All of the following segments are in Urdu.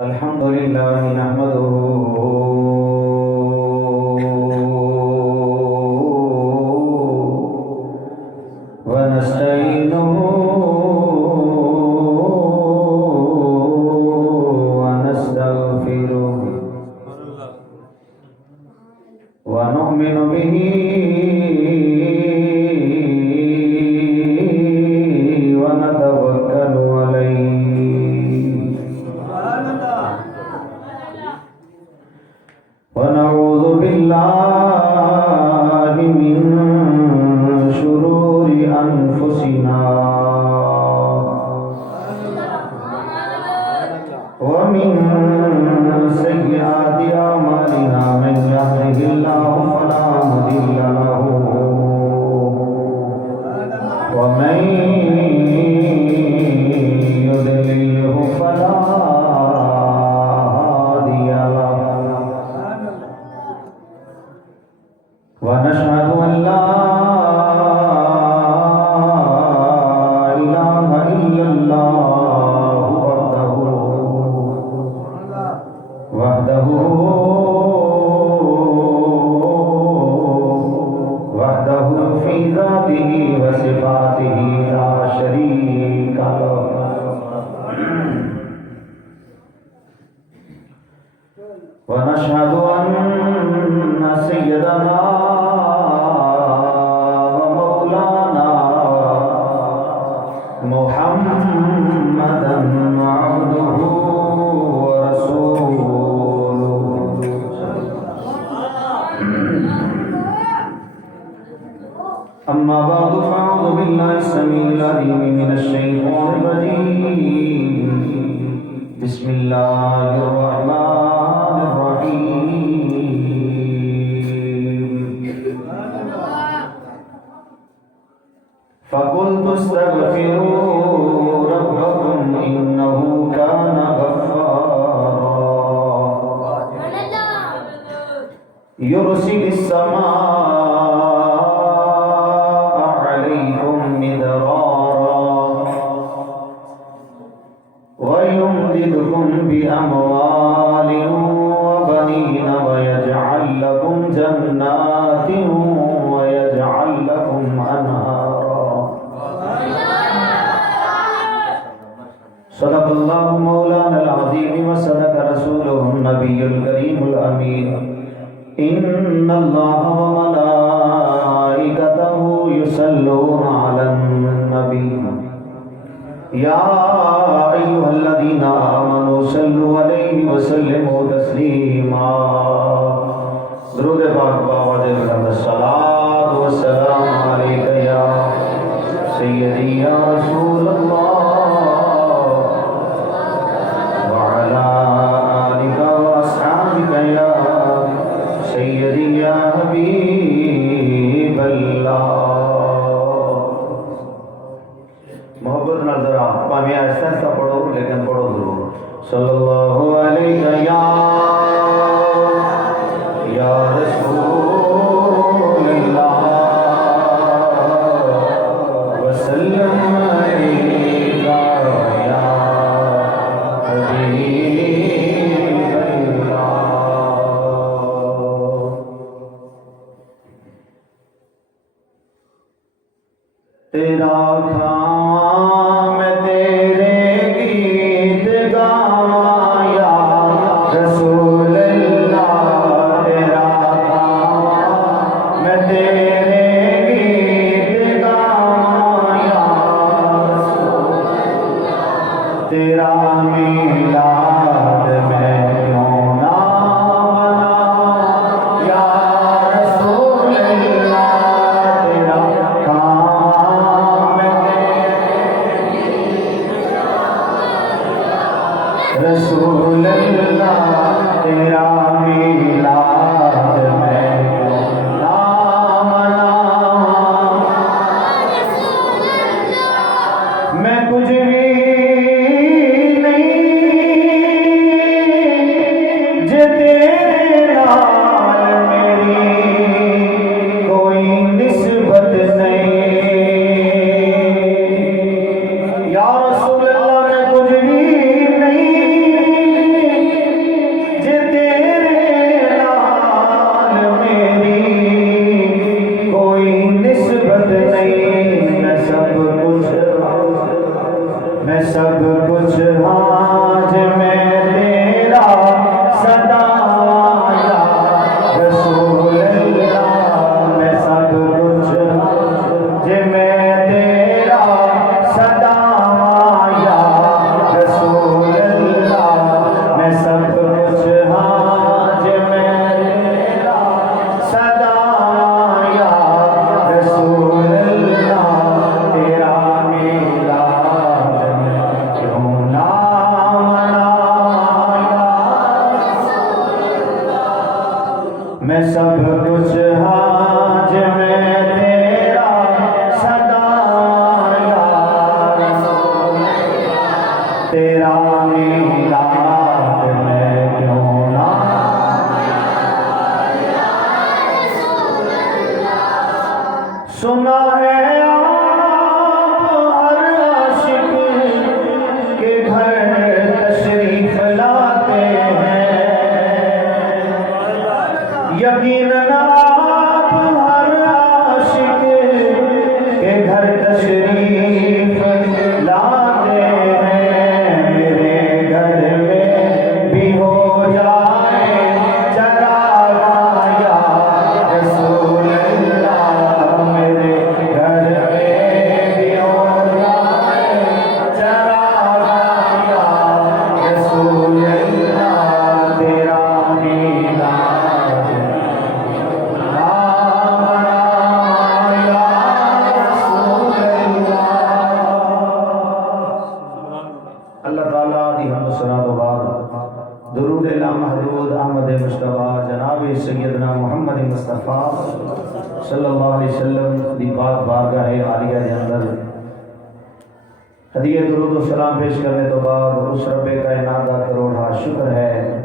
الحمد لله نحمده ونستعينه ونستغفره ونؤمن به ونتوكل عليه ونعوذ بالله من شرور أنفسنا ومن سيئات أعمالنا من يهده الله فلا مضل له ومن يضلله فلا هادي له ونشهد أن لا إله إلا الله وحده في ذاته وصفاته لا شريك له ونشهد أن سيدنا ومولانا محمدا عبده ورسوله أما بعد فأعوذ بالله السميع العليم من الشيطان الرجيم بسم الله الرحمن الرحيم فقلت استغفروا ربكم إنه كان غفارا يرسل السماء عليكم مدرارا ويمددكم بأموال وبنين ويجعل لكم جنات ويجعل لكم أنهارا صدق الله مولانا العظيم وصدق رسوله النبي الكريم الأمين إن الله وملائكته يصلون على النبي يا أيها الذين آمنوا صلوا عليه وسلموا تسليما درود پاک باوجہ بلند الصلاة والسلام عليك يا سيدي يا رسول الله وعلى آلك وأصحابك يا سيدي يا حبيب الله محبت نال ذرا پاویں آہستہ آہستہ پڑھو لیکن پڑھو ضرور صلی اللہ علیہ یا رسول اللہ وسلم علیک یا حبیب اللہ تیرا کھاواں میں تیرے گیت گاواں یا رسول اللہ تیرا کھاواں میں تیرے گیت گاواں یا رسول اللہ تیرا میلاد میں کیوں نہ مناواں یا رسول اللہ تیرا رسول اللہ تیرا میلاد میں نہ مناواں میں کچھ بھی نہیں جے تیرے نال میری کوئی نسبت نہیں یا رسول اللہ میں کچھ بھی نہیں میں سب کچھ آج میں تیرا صدا یا رسول اللہ میں سب کچھ آج میں تیرا صدا یا رسول اللہ میں سب کچھ آج میں تیرا صدا یا رسول اللہ تیرا میلاد میں کیوں نہ منایا میں سب کچھ آج میں تیرا صدا یا رسول اللہ تیرا میلاد میں کیوں نہ سنا ہے آپ ہر عاشق کے گھر تشریف لاتے ہیں یقیناً آپ ہر عاشق کے گھر تشریف لاتے ہیں میرے گھر میں بھی ہو جائے چراغا یا رسول اللہ میرے گھر میں بھی ہو جائے چراغا یا رسول اللہ تیرا میلاد اللہ تعالیٰ دی حمد و ثنا تو بعد درود لامحدود احمد مصطفیٰ جناب سیدنا محمد مصطفیٰ صلی اللہ علیہ وسلم دی پاک بارگاہ عالیہ دے اندر ہدیہ درود و سلام پیش کرنے تو بعد اس رب کائنات کا کروڑا شکر ہے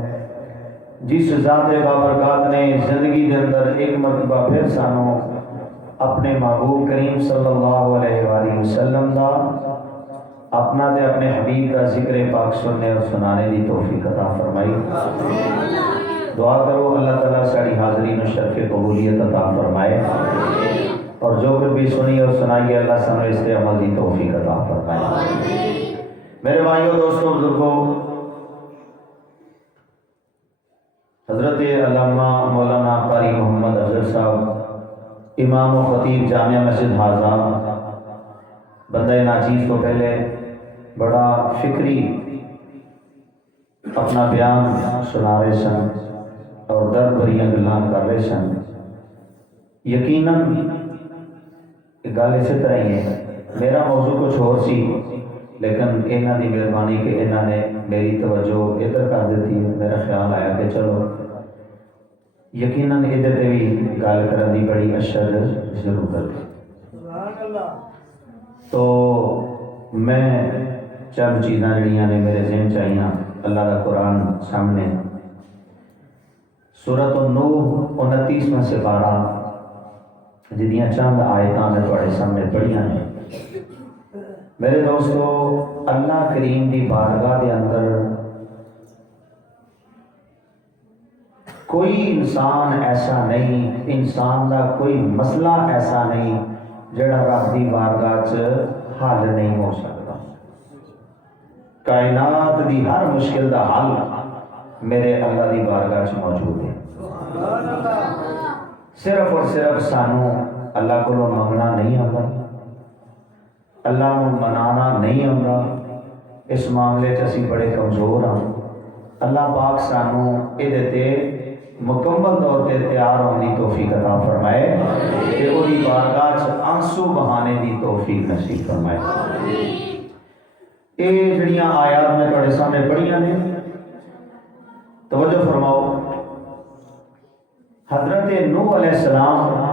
جس ذات بابرکات نے زندگی دے اندر ایک مرتبہ پھر سانو اپنے محبوب کریم صلی اللہ علیہ وآلہ وسلم دا اپنا دے اپنے حبیب کا ذکر پاک سننے اور سنانے دی توفیق عطا فرمائی دعا کرو اللہ تعالیٰ ساری حاضرین و شرف قبولیت عطا فرمائے اور جو کچھ بھی سنی اور سنائی اللہ سنو اس کے عمل دی توفیق عطا فرمائے میرے بھائیوں دوستوں بزرگوں حضرت علامہ مولانا قاری محمد اظہر صاحب امام و خطیب جامعہ مسجد ہاضہ بندہ ناچیز کو پہلے بڑا فکری اپنا بیان سنا رہے سن اور درد بھریاں گلاں کر رہے سن یقیناً گل اسی طرح ہی ہے میرا موضوع کچھ اور سی لیکن انہاں دی مہربانی کہ انہاں نے میری توجہ ادھر کر دیتی ہے میرا خیال آیا کہ چلو یقیناً ادھر تے بھی گل کرن دی بڑی اشد ضرورت ہے تو میں چند چیزاں جڑیاں نے میرے ذہن چاہیاں اللہ کا قرآن سامنے سورۃ النوح 29واں سپارہ جدیاں چند آیتاں میں تھوڑے سامنے پڑھیاں ہیں میرے دوستو اللہ کریم دی بارگاہ دے اندر کوئی انسان ایسا نہیں انسان دا کوئی مسئلہ ایسا نہیں جڑا رب دی بارگاہ چ حل نہیں ہو سکتا کائنات دی ہر مشکل دا حل میرے اللہ دی بارگاہ چ موجود ہے صرف اور صرف سانو اللہ کو منگنا نہیں آتا اللہ کو منانا نہیں آتا اس معاملے چ اسی بڑے کمزور ہاں اللہ پاک سانو یہ مکمل طور پہ تیار ہونے کی توفیق عطا فرمائے کہ وہی بارگاہ چ آنسو بہانے کی توفیق نصیب فرمائے یہ جڑیاں آیات میں تھوڑے سامنے پڑھیاں نے توجہ فرماؤ حضرت نوح علیہ السلام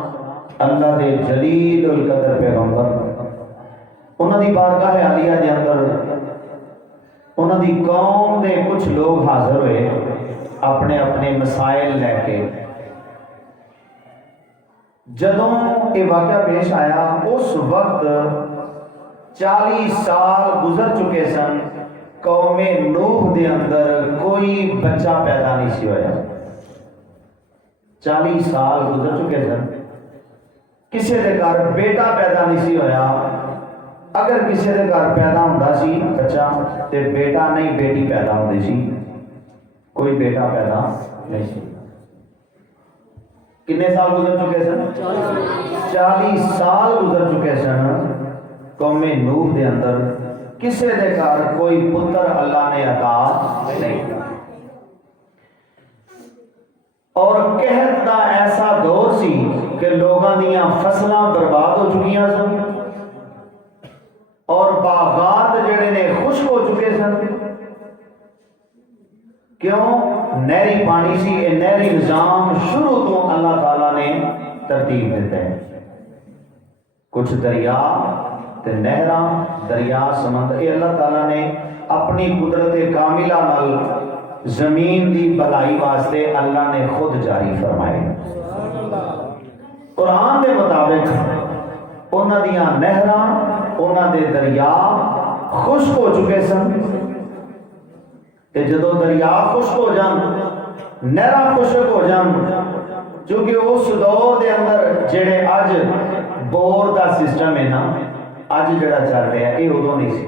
اللہ دے جلیل القدر پیغمبر انہاں دی بارگاہ عالیہ دے اندر انہاں دی قوم دے کچھ لوگ حاضر ہوئے اپنے اپنے مسائل لے کے جدوں یہ واقعہ پیش آیا اس وقت 40 سال گزر چکے سن قوم نوح دے اندر کوئی بچہ پیدا نہیں سی ہویا 40 سال گزر چکے سن کسی دے گھر بیٹا پیدا نہیں سی ہویا اگر کسی کے گھر پیدا ہوتا سی بچہ تو بیٹا نہیں بیٹی پیدا ہوتی سی، کوئی بیٹا پیدا نہیں سی۔ کتنے سال گزر چکے سن؟ 40 سال گزر چکے سن۔ قوم نوح دے اندر کسی دے گھر کوئی پتر اللہ نے عطا نہیں کیا، اور قحط دا ایسا دور سی کہ لوگاں دیاں فصلاں برباد ہو چکیاں سن، اور باغات جڑے نے خشک ہو چکے سن۔ کیوں؟ نہری پانی سی۔ یہ نہری نظام شروع تو اللہ تعالیٰ نے ترتیب دیتا ہے، کچھ دریا تے نہراں، دریا سمندر، یہ اللہ تعالیٰ نے اپنی قدرت کاملہ نال زمین دی بھلائی واسطے اللہ نے خود جاری فرمائے۔ قرآن دے مطابق انہاں دیاں نہراں، انہاں دے دریا خشک ہو چکے سن، کہ جدو دریا خشک ہو جان، نہراں خشک ہو جان، چونکہ اس دور دے اندر جڑے اج بور دا سسٹم ہے نا، اج جڑا چل رہا ہے یہ ادو نہیں سی،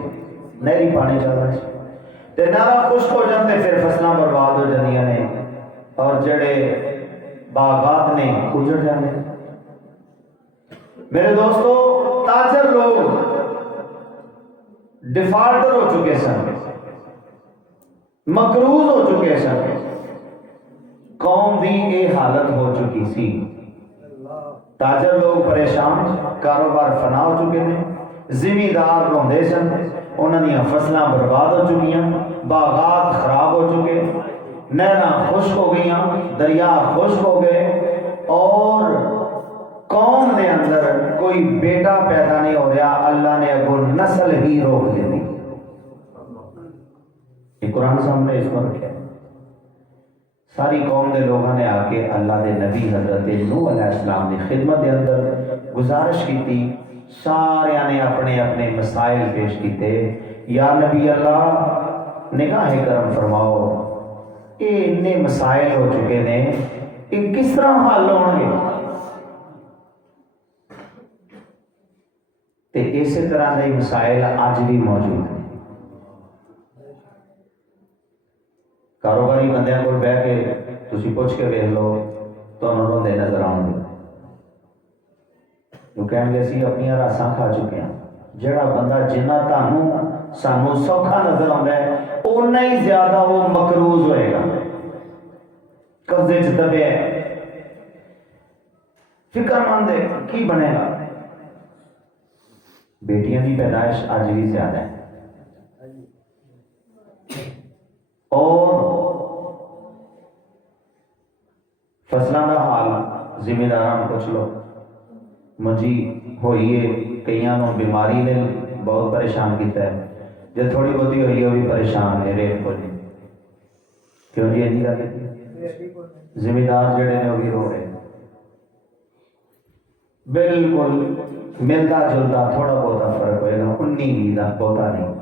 نہری پانی چل رہا سی، تے نہراں خشک ہو جان تے پھر فصلاں برباد ہو جاندیاں نے، اور جڑے باغات نے اجڑ جاندے۔ میرے دوستو، تاجر لوگ ڈیفالٹر ہو چکے سن، مقروض ہو چکے سن، قوم دی یہ حالت ہو چکی سی، تاجر لوگ پریشان، کاروبار فنا ہو چکے ہیں، زمیندار روندے سن، انہاں دیاں فصلاں برباد ہو چکیاں، باغات خراب ہو چکے، نہراں خشک ہو گئیاں، دریا خشک ہو گئے، اور قوم دے اندر کوئی بیٹا پیدا نہیں ہو رہا۔ اللہ نے اگوں نسل ہی روک دی۔ یہ قرآن سامنے اس پر کیا ہے؟ ساری قوم دے لوگوں نے آ کے اللہ دے نبی حضرت نوح علیہ السلام دی خدمت دے اندر گزارش کی تھی، سارے نے اپنے اپنے مسائل پیش کیتے۔ یا نبی اللہ، نگاہ کرم فرماؤ، یہ اتنے مسائل ہو چکے نے، یہ کس طرح حل ہون گے؟ تے اسی طرح کے مسائل اج بھی موجود ہیں۔ کاروباری بندیاں کو بہ کے تسی پوچھ کے ویکھ لو، تمہیں روندے نظر آؤ گے، وہ کہیں گے اسی اپنی راساں کھا چکے ہیں۔ جڑا بندہ جنہ تانوں سانوں سوکھا نظر آتا ہے، اُنہ ہی زیادہ وہ مقروض ہوئے گا، قبضے چ دبے ہے، فکر مند ہے، کی بنے گا؟ بیٹیاں کی پیدائش اج بھی زیادہ ہے، اور فصلوں کا حال زمینداراں پوچھ لو، منجی ہوئی ہے، کئیاں نوں بیماری نے بہت پریشان کیتا ہے، جب تھوڑی بہتی ہوئی ہے وہ بھی پریشان ہے، ریٹ کو نہیں، کیوں جی ایسی گل؟ زمیندار جڑے نے وہ بھی رو رہے، بالکل ملتا جلتا تھوڑا بہت فرق ہوئے گا، 19 کا بہتا نہیں۔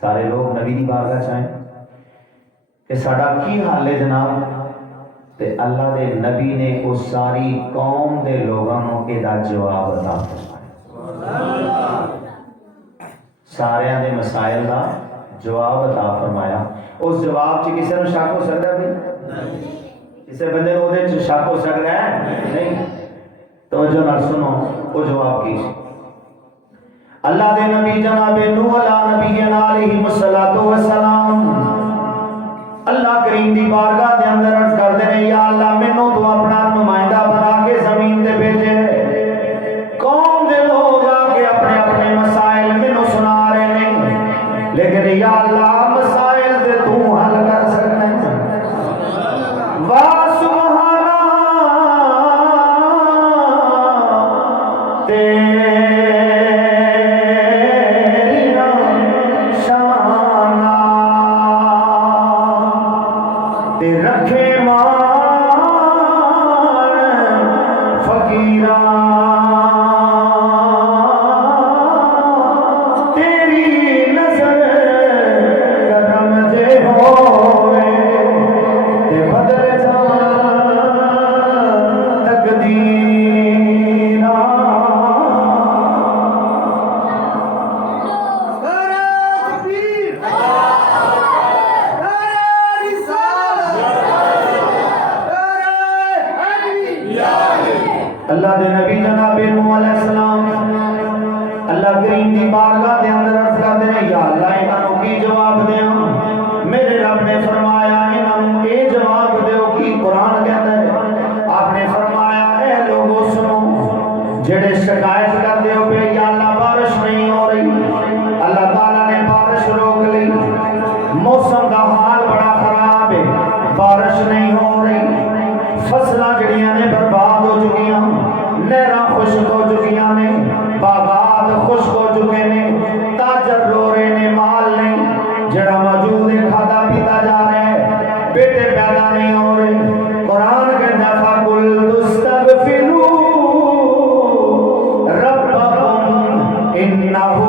سارے لوگ نبی دی بارگاہ چاہیں کہ ساڈا کی حال ہے جناب، تے اللہ دے نبی نے اس ساری قوم دے لوگوں کو دا جواب عطا فرمایا، سارے دے مسائل دا جواب عطا فرمایا۔ اس جواب چ کسی نے شک ہو سکتا ہے؟ کسی بندے کو وہ شک ہو سکتا ہے؟ نہیں۔ توجہ نال سنو، وہ جواب کی اللہ دے نبی جناب نوح علیہ الصلوۃ والسلام اللہ کریم دی بارگاہ دے اندر عرض کرتے ہیں، یا اللہ مینوں تو اپنا نمائندہ بنا کے زمین تے بھیجے، قوم دے لوگ آ کے اپنے اپنے مسائل مینوں سنا رہے ہیں، لیکن یا اللہ مسائل تے تو حل کر سکنا ہے۔ واہ کی جواب دیاں؟ میرے رب نے فرمایا انہوں اے جواب دیو کی قرآن کہتا ہے؟ آپ نے فرمایا اے لوگوں سنو جڑے شکایت کر دیو پہ یا اللہ بارش نہیں ہو رہی، اللہ تعالیٰ نے بارش روک لی، موسم کا حال بڑا خراب ہے، بارش نہیں ہو رہی، فصلیں جڑیاں نے برباد ہو چکیاں، نہراں خشک ہو چکیاں نے، باغات خشک ہو چکے نے، تاجر رو رہے نے، مال نہیں، جڑا موجود ہے کھاتا پیتا جا رہا ہے، بیٹے پیدا نہیں ہو رہے۔ قرآن کہتا فَقُلْتُ اسْتَغْفِرُوا رَبَّكُمْ إِنَّهُ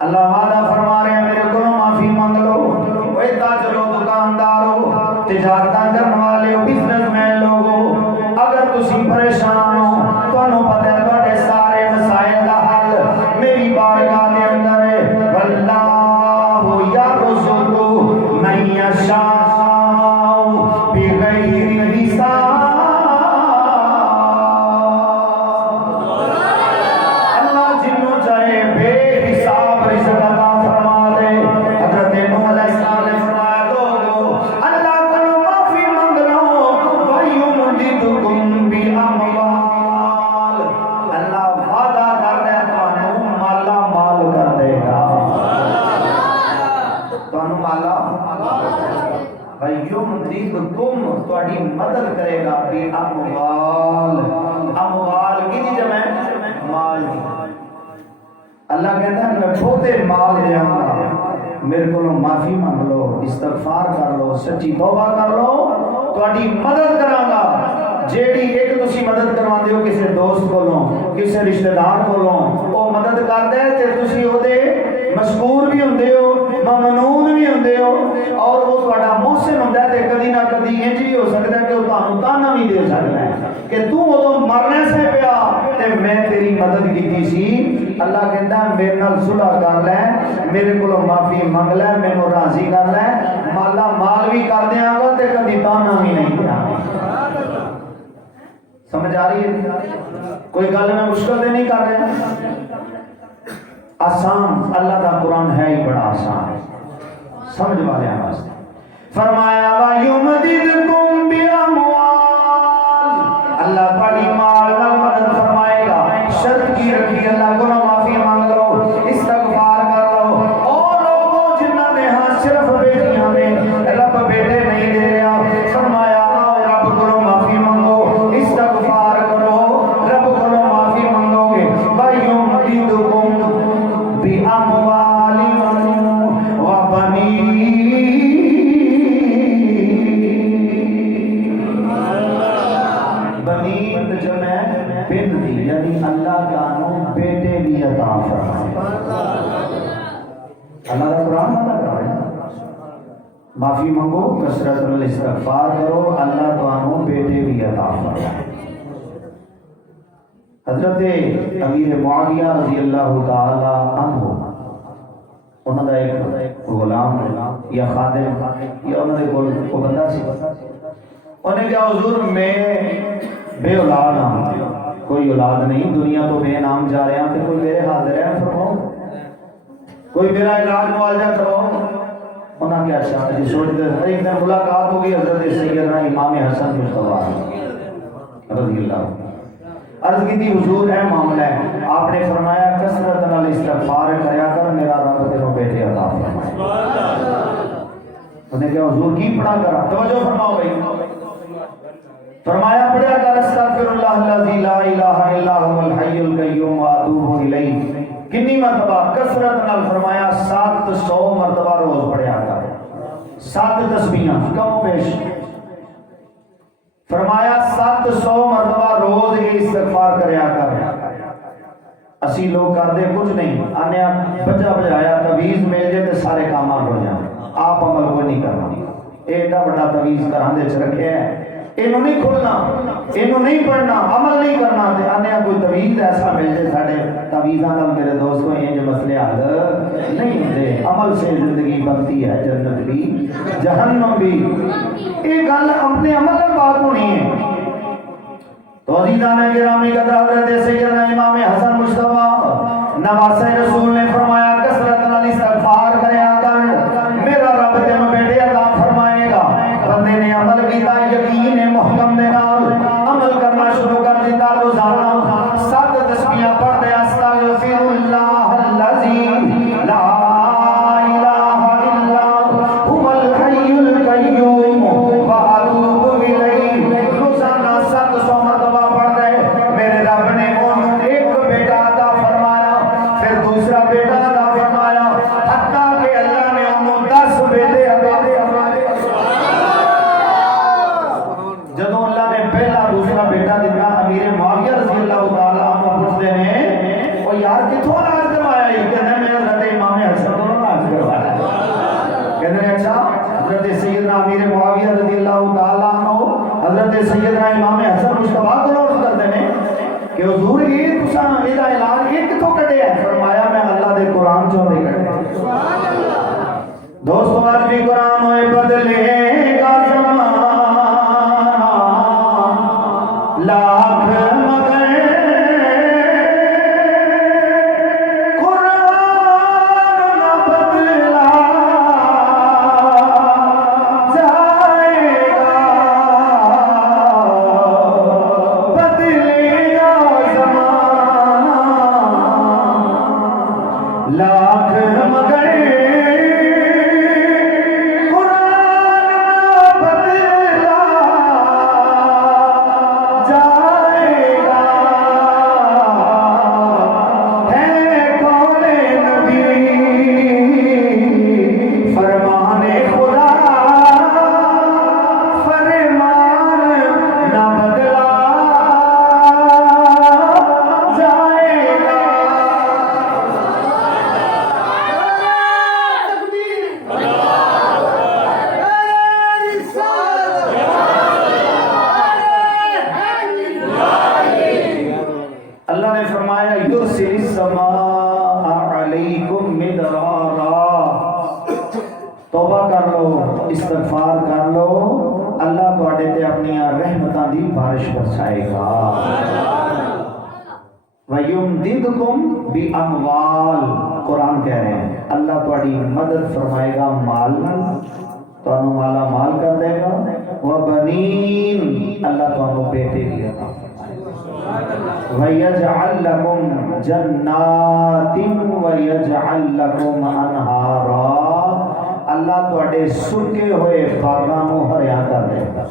اللہ وعدہ فرما رہے ہیں میرے کو معافی مانگ لو، اے تاجروں دکانداروں تجارتاں کرنے والے بزنس مین لوگوں، اگر تسی پریشان ہو تانوں پتہ ہے تواڈے سارے مسائل دا حل میری بارگاہ دے اندر ہے۔ واللہ یرزق من یشاء بغیر حساب، مدد کرے گا بھی اموال، اموال کی دی جمع مال کی۔ اللہ کہتا ہے میں بہتے مال دیا گا، میرے کو معافی مانگ لو، استغفار کر لو، سچی توبہ کر لو، تہاڈی مدد کراں گا۔ جیڑی ایک تسی مدد کرواندے ہو کسی دوست کولوں، کسی رشتہ دار کولوں، او مدد کردا ہے تے تسی او دے مشکور بھی ہوندے ہو، ممنون بھی ہوندے ہو، اور وہ تہاڈا محسن ہوندا ہے تے کدی نہ کدی انج بھی ہو سکدا ہے کہ وہ تانوں تانا بھی دے سکدا ہے کہ تو اودوں مرنے سے پیا تے میں تیری مدد کیتی سی۔ اللہ کہندا میرے نال صلح کر لے، میرے کولوں معافی منگ لے، مینوں راضی کر لے، مالا مال بھی کر دیاں گا تے کدی تانا بھی نہیں دیاں گا۔ سمجھ آ رہی ہے؟ کوئی گل میں مشکل دے نہیں کر رہا، آسان، اللہ کا قرآن ہے ہی بڑا آسان ہے سمجھ والے واسطے۔ فرمایا وَيُمْدِدْكُمْ بِأَمْوَالٍ، اللہ بڑی مال نال مدد فرمائے گا۔ اللہ کو معافی مانگ لو، استغفار کر لو۔ اور لوگوں جنہاں نے ہاں صرف بیٹیاں نے رب بیٹے نہیں دے رہا، فرمایا رب کو معافی مانگو، استغفار کرو، رب کو معافی مانگو گے وَيُمْدِدْكُمْ بِأَمْوَالٍ وَبَنِينَ۔ بنین جمع بنت دی، یعنی اللہ تعالیٰ بیٹے بھی عطا فرمائے۔ اللہ کا قرآن عطا کرے، معافی مانگو، کثرت الاستغفار کرو، اللہ تعالیٰ بیٹے بھی عطا فرمائے۔ حضرت امیر معاویہ رضی اللہ تعالی عنہ، انہوں نے ایک غلام یا خادم یا انہوں نے کوئی بندہ سی، انہوں نے کہا حضور میں بے اولاد ہوں، کوئی اولاد نہیں، دنیا تو بے نام جا رہے ہیں، کوئی میرے حاضر ہے فرماؤ، کوئی میرا علاج معالجہ کرواؤ۔ انہوں نے کہا اچھا جی سوچتے، ایک دن ملاقات ہوگی حضرت سیدنا امام حسن مصطفیٰ رضی اللہ، عرض کی تھی حضور ہے معاملہ ہے، آپ نے فرمایا کثرت نال استغفار کریا کر، میرا رب تینوں بیٹے عطا فرمائے۔ انہوں نے کہا حضور کی پڑھا کرا، توجہ فرماؤ بھائی، فرمایا پڑھا کر استغفر اللہ الذی لا الہ الا هو الحی القیوم واتوب الیہ، کتنی مرتبہ؟ کثرت نال، فرمایا 700 مرتبہ روز پڑھیا کر، 7 تسبیحاں کم پیش، فرمایا 700 مرتبہ روز یہ استغفار کریا کر۔ اسی لوگ کرتے کچھ نہیں، آنے بجا بجایا تویز مل جائے تو سارے کام ہو جائیں، آپ عمل کوئی نہیں کرنا، ایڈا بڑا تویز گھراں دے چ رکھے ہے، اینو نہیں کھلنا، اینو نہیں پڑھنا، عمل نہیں کرنا، تے آنے کوئی تویز ایسا مل جائے، ساڈے تویزاں نال میرے دوستوں یہ جو مسئلے حل نہیں ہوتے، عمل سے زندگی بنتی ہے، جنت بھی جہنم بھی، یہ گل اپنے عمل میں بات ہونی ہے۔ تو عزیزان گرامی قدر، حضرت سیدنا امام حسن مصطفیٰ نواسہ رسول نے فرمایا کثرت نال استغفار کریا کر، میرا رب تینوں بیٹے عطا فرمائے گا۔ بندے نے عمل کیتا، یقین محکم دے نال عمل کرنا شروع کر دیتا، روزانہ 7 تسبیحاں پڑھ دے، استغفر اللہ الذی لا الہ الا هو الحی القیوم واتوب الیہ، روزانہ 700 مرتبہ پڑھ دے، میرے رب نے انہوں ایک بیٹا عطا فرمایا، پھر دوسرا بیٹا عطا فرمایا، حتیٰ کہ اللہ نے انہوں 10 بیٹے عطا فرمائے۔ جدوں اللہ نے پہلا دوسرا بیٹا دیتا، امیر معاویہ رضی اللہ تعالیٰ عنہ پوچھتے ہیں وہ یار کتوں راز کروایا؟ یہ کہتے ہیں میں حضرت امام حسن کو راز کروایا۔ کہتے ہیں اچھا، حضرت سیدنا امیر معاویہ رضی اللہ تعالیٰ عنہ حضرت سیدنا امام حسن مصطفیٰ کو نوٹ کرتے ہیں کہ حضور یہ تساں یہ اعلان یہ کتوں کڈیا ہے؟ فرمایا میں اللہ دے قرآن چوں دے کڈیا۔ دوستو آج بھی قرآن ہوئے بدلے گا زمانہ، لاکھ مگر قرآن نہ بدلا جائے گا، بدلے گا زمانہ، لاکھ مگر استغفار کر لو، اللہ تواڈے تے اپنی رحمتاں دی بارش برسائے گا۔ وَيُمْدِدْكُمْ بِأَمْوَالٍ، قرآن کہہ رہے ہیں اللہ تواڈی مدد فرمائے گا مال نال، تانوں مالا مال کر دے گا، وَبَنِينَ، اللہ تانوں بیٹے بھی عطا فرمائے گا۔ وَيَجْعَلْ لَكُمْ جَنَّاتٍ وَيَجْعَلْ لَكُمْ أَنْهَارًا اللہ تواڈے سکے ہوئے باغاں نوں ہریاں کر دے گا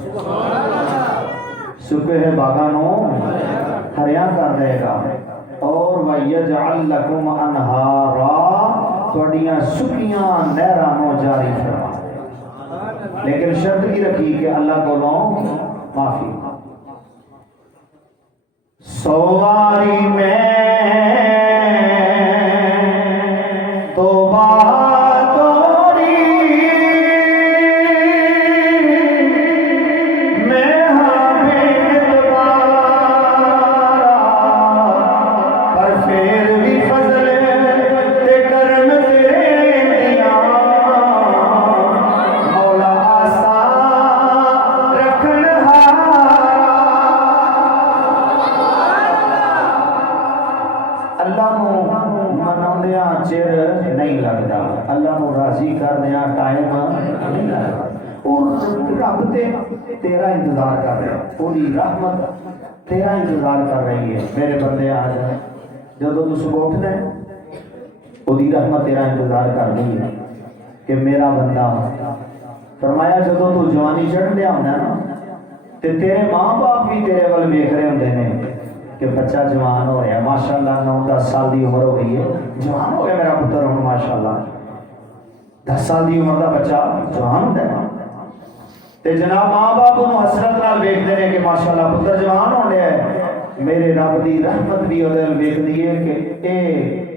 سکے ہوئے باغاں نوں ہریاں کر دے گا اور وَيَجْعَلْ لَكُمْ أَنْهَارًا تواڈیاں سکیاں نہراں نوں جاری فرما لیکن شرط کی رکھی کہ اللہ کولوں معافی سواری میں توبہ توڑی میں حامد بارا پر پھر بھی فضل تے کرم تیرے مولا آسا رکھن اللہ نو مناندیاں چر نہیں لگتا اللہ نو راضی کردیاں ٹائم نہیں لگتا اور رب تے تیرا انتظار کر رہا ہے پوری رحمت تیرا انتظار کر رہی ہے میرے بندے آ جائے جب تو صبح اٹھنا ہے وہی رحمت تیرا انتظار کر رہی ہے کہ میرا بندہ فرمایا جب تو جوانی چڑھ لیا ہونا نا تے تیرے ماں باپ بھی تیرے ول ویکھ رہے ہوندے نے کہ بچہ جوان ہو رہا ہے ماشاءاللہ 9-10 سال دی عمر ہو گئی ہے جوان ہو گیا میرا پتر ہوں ماشاءاللہ 10 سال دی عمر دا بچہ جوان ہوتا ہے تے جناب ماں باپ انہوں حسرت نال ویکھدے نے کہ ماشاءاللہ پتر جوان ہو رہا ہے میرے رب دی رحمت بھی اودے ویکھدی ہے کہ اے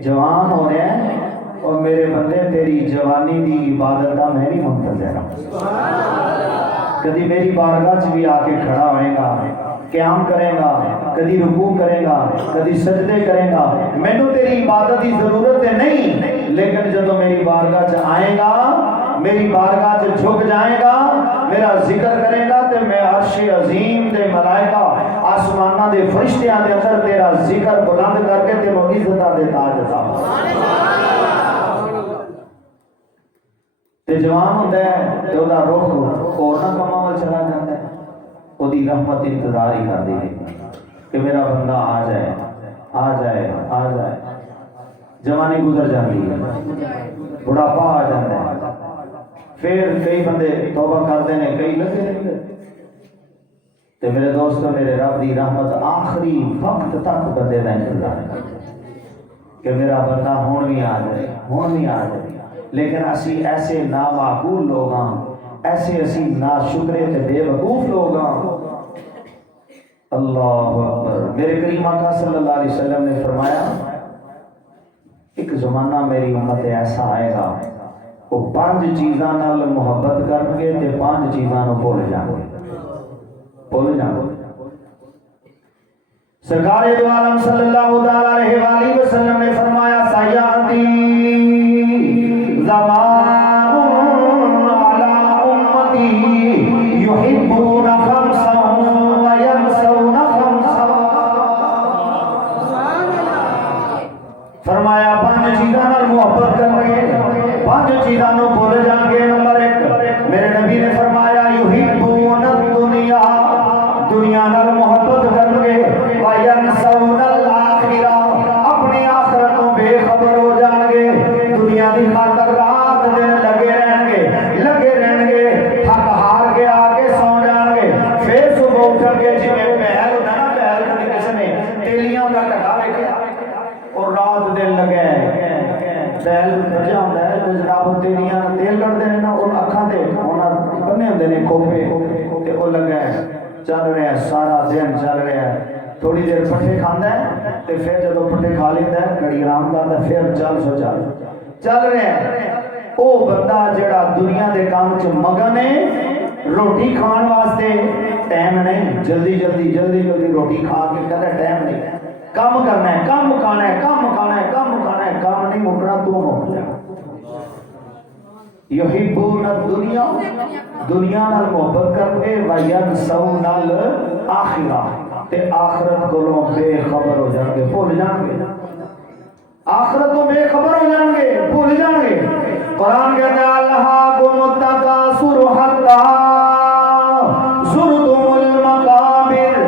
جوان ہو رہا ہے اور میرے بندے تیری جوانی دی عبادت دا میں بھی منتظر ہوں کبھی میری بارگاہ چ بھی آ کے کھڑا ہوئے گا قیام کرے گا کدی رکوع کرے گا کدی سجدے کرے گا مینوں تیری عبادت کی ضرورت ہے نہیں لیکن جب میری بارگاہ چ آئے گا میری بارگاہ چ جھک جائے گا میرا ذکر کرے گا تے میں عرش عظیم دے ملائکہ آسماناں دے فرشتیاں دے اندر تیرا ذکر بلند کر کے تے عزتاں دے تاج عطا تے جوان ہوندا ہے تے او دا رخ اور نہ کماں ول چلا جاندا ہے وہی رحمت انتظار ہی کر دی کہ میرا بندہ آ جائے آ جائے آ جائے جوانی گزر جاتی ہے بڑھاپا آ جاتا ہے پھر کئی بندے توبہ کرتے ہیں کئی لگے رہتے تے میرے دوستو میرے رب دی رحمت آخری وقت تک بندے کا انتظار ہے کہ میرا بندہ ہون بھی آ جائے ہون بھی آ جائے لیکن اسی ایسے نامعقول لوگ ہاں ایسے اسی ناشکرے تے بے وقوف لوگ ہاں اللہ اکبر میرے کریم آقا صلی اللہ علیہ وسلم نے فرمایا ایک زمانہ میری امت ایسا آئے گا وہ 5 چیزاں نال محبت کرن گے تے 5 چیزاں نو بھول جان گے سرکار دو عالم صلی اللہ علیہ وآلہ وسلم نے فرمایا سیاتی زمان علی امتی یحبون خمسا وینسون خمسا فرمایا 5 چیزاں نال محبت کرن گے 5 چیزاں نو بھول جان گے نمبر 1 میرے نبی نے فرمایا یحبون الدنیا دنیا نال محبت کرن گے وینسون الآخرہ اپنی آخرت تو بے خبر ہو جان گے دنیا دی خاطر رات دن لگے رہن گے تھک ہار کے آ کے سو جان گے پھر صبح اٹھ کے جی میں پہل ہوتا نا پہل کبھی کسی نے تیلیاں کا ٹکا رکھا اور رات دن لگے پہل بجا ہوتا ہے تو جناب تیلیاں تیل کٹتے ہیں نا اور اکھاں تے انہاں بنے ہوندے نے کھوپے تے او لگا ہے چل رہا ہے سارا دن چل رہا ہے تھوڑی دیر پٹھے کھاندا ہے تے پھر جدوں پٹھے کھا لیندا ہے گھڑی آرام کردا ہے پھر چل رہا ہے او بندہ جڑا دنیا دے کام چ مگن ہے روٹی کھان واسطے ٹائم نہیں جلدی روٹی کھا کے کہتا ٹائم نہیں کام کرنا ہے کام مکانا ہے کام نہیں مکنا تو مک جا یحبون الدنیا دنیا نال محبت کر کے وینسون الآخرہ تے آخرت کولوں بے خبر ہو جان گے بھول جان گے آخرت تو بے خبر ہو جان گے بھول جان گے قرآن کہتا ہے الہاکم التکاثر حتی زرتم المقابر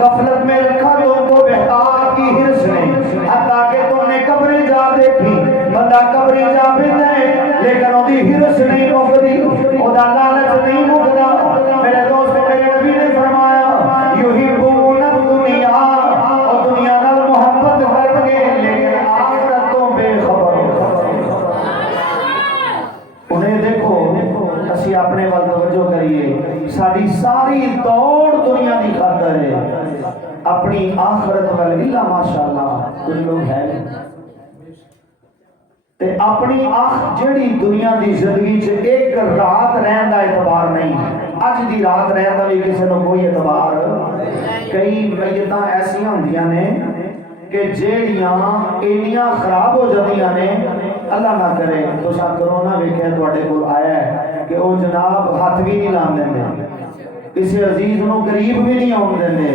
غفلت میں رکھا تم کو بہتار تے اپنی جڑی دنیا دی زندگی چ ایک رات رہن دا اعتبار نہیں، اج دی رات رہن دا بھی کسی نو کوئی اعتبار۔ کئی میتاں ایسیاں ہوندیاں نے کہ جیڑیاں انیاں خراب ہو جاندیاں نے، اللہ نہ کرے تو سا کرونا ویکھیا تواڈے کول آیا ہے کہ او جناب ہاتھ بھی نہیں لان دیندے، کسی عزیز نو قریب بھی نہیں آن دیندے،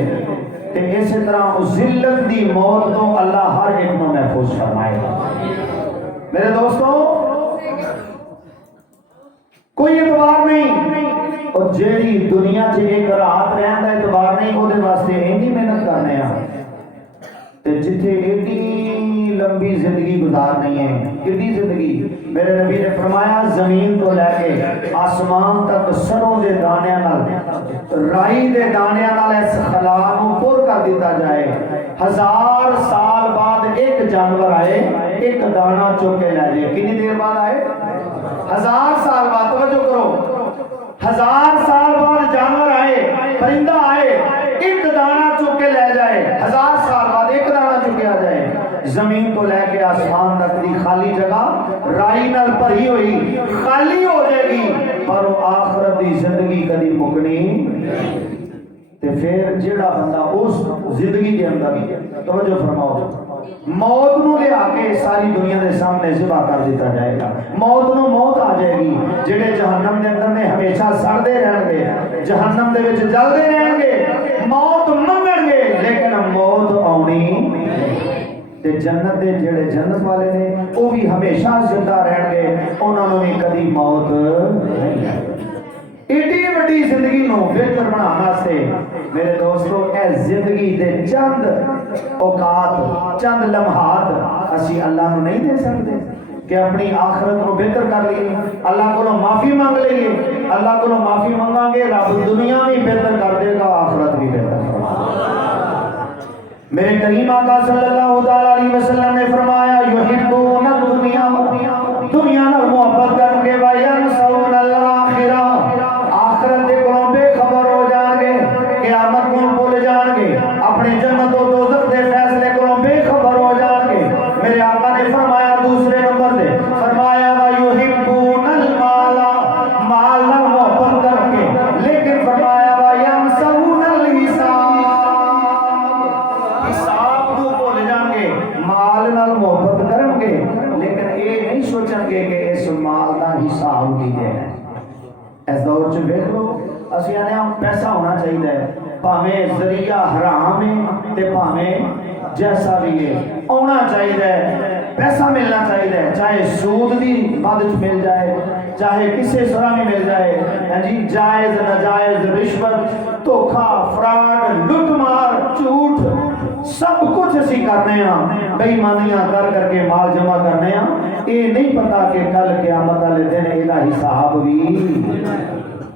تے اسی طرح ذلت دی موت تو اللہ ہر ایک نو محفوظ فرمائے گا۔ میرے دوستو کوئی اعتبار نہیں، اور جیڑی دنیا چ ایک رات رہن دا اعتبار نہیں، وہ واسطے اینی محنت کرنے تے جتھے ایڈی لمبی زندگی گزارنی ہے۔ کتنی زندگی؟ میرے نبی نے فرمایا زمین تو لے کے آسمان تک سروں دے دانیاں نال، رائی دے دانیاں نال اس خلا نو پر کر دیتا جائے، 1000 سال بعد ایک جانور آئے ایک دانہ چوک کے لے جائے۔ کتنی دیر بعد آئے؟ 1000 سال بعد۔ توجہ کرو، 1000 سال بعد جانور آئے، پرندہ آئے، ایک دانہ چوک کے لے جائے، 1000 سال بعد ایک دانہ چکیا جائے۔ زمین تو لے کے آسمان تک دی خالی جگہ رائی نال بھری ہوئی خالی ہو جائے گی، پر وہ آخرت دی زندگی کدی مکنی۔ تے پھر جیڑا بندہ اس زندگی کے اندر، توجہ فرماؤ، موت نو لے آکے ساری دنیا دے سامنے ذبح کر دیتا جائے گا، موت نو موت آ جائے گی، جڑے جہنم دے اندر نے ہمیشہ سڑدے رہن گے، جہنم دے وچ جلدے رہن گے، موت منگن گے، لیکن موت آنی تے جنت دے جڑے جنت والے نے وہ بھی ہمیشہ زندہ رہن گے، انہاں نوں بھی کدی موت نہیں آئے۔ ایڈی وڈی زندگی نو بہتر بنانے واسطے میرے دوستو اے زندگی دے چند اوقات، چند لمحات اسی اللہ نو نہیں دے سکتے کہ اپنی آخرت کو بہتر کر لیے، اللہ کو معافی مانگ لئیے۔ اللہ کو معافی مانگا گے رب دنیا بھی بہتر کر دے گا، آخرت بھی بہتر کر دے گا۔ میرے کریم آقا صلی اللہ علیہ وسلم نے فرمایا یحبون الدنیا، دنیا نال محبت کر کے وینسون الآخرہ، آخرت دے کولوں بے خبر ہو جان گے، قیامت کو بھول جان گے، اپنی جنت و دوزخ دے فیصلے کولوں بے خبر ہو جان گے۔ میرے آقا نے فرمایا دوسرے نمبر دے فرمایا ویحبون المال، مال نال محبت کر کے، لیکن فرمایا وینسون الحساب، حساب کو بھول جان گے، مال نال محبت کرن گے لیکن اے نہیں سوچن گے کہ اس مال دا حساب کی ہے۔ اس دور چ دیکھ لو اسی آنے ہم پیسہ ہونا چاہیے، پاویں ذریعہ حرام ہے تے پاویں جیسا بھی ہے ہونا چاہیے، پیسہ ملنا چاہیے، چاہے سود دی مد مل جائے، چاہے کسی طرح میں مل جائے، جی جائز ناجائز رشوت دھوکا فراڈ لٹ مار جھوٹ سب کچھ اسی کرنے ہاں، بے ایمانیاں کر کے مال جمع کرنے ہاں، یہ نہیں پتا کہ کل قیامت والے دن یہ حساب بھی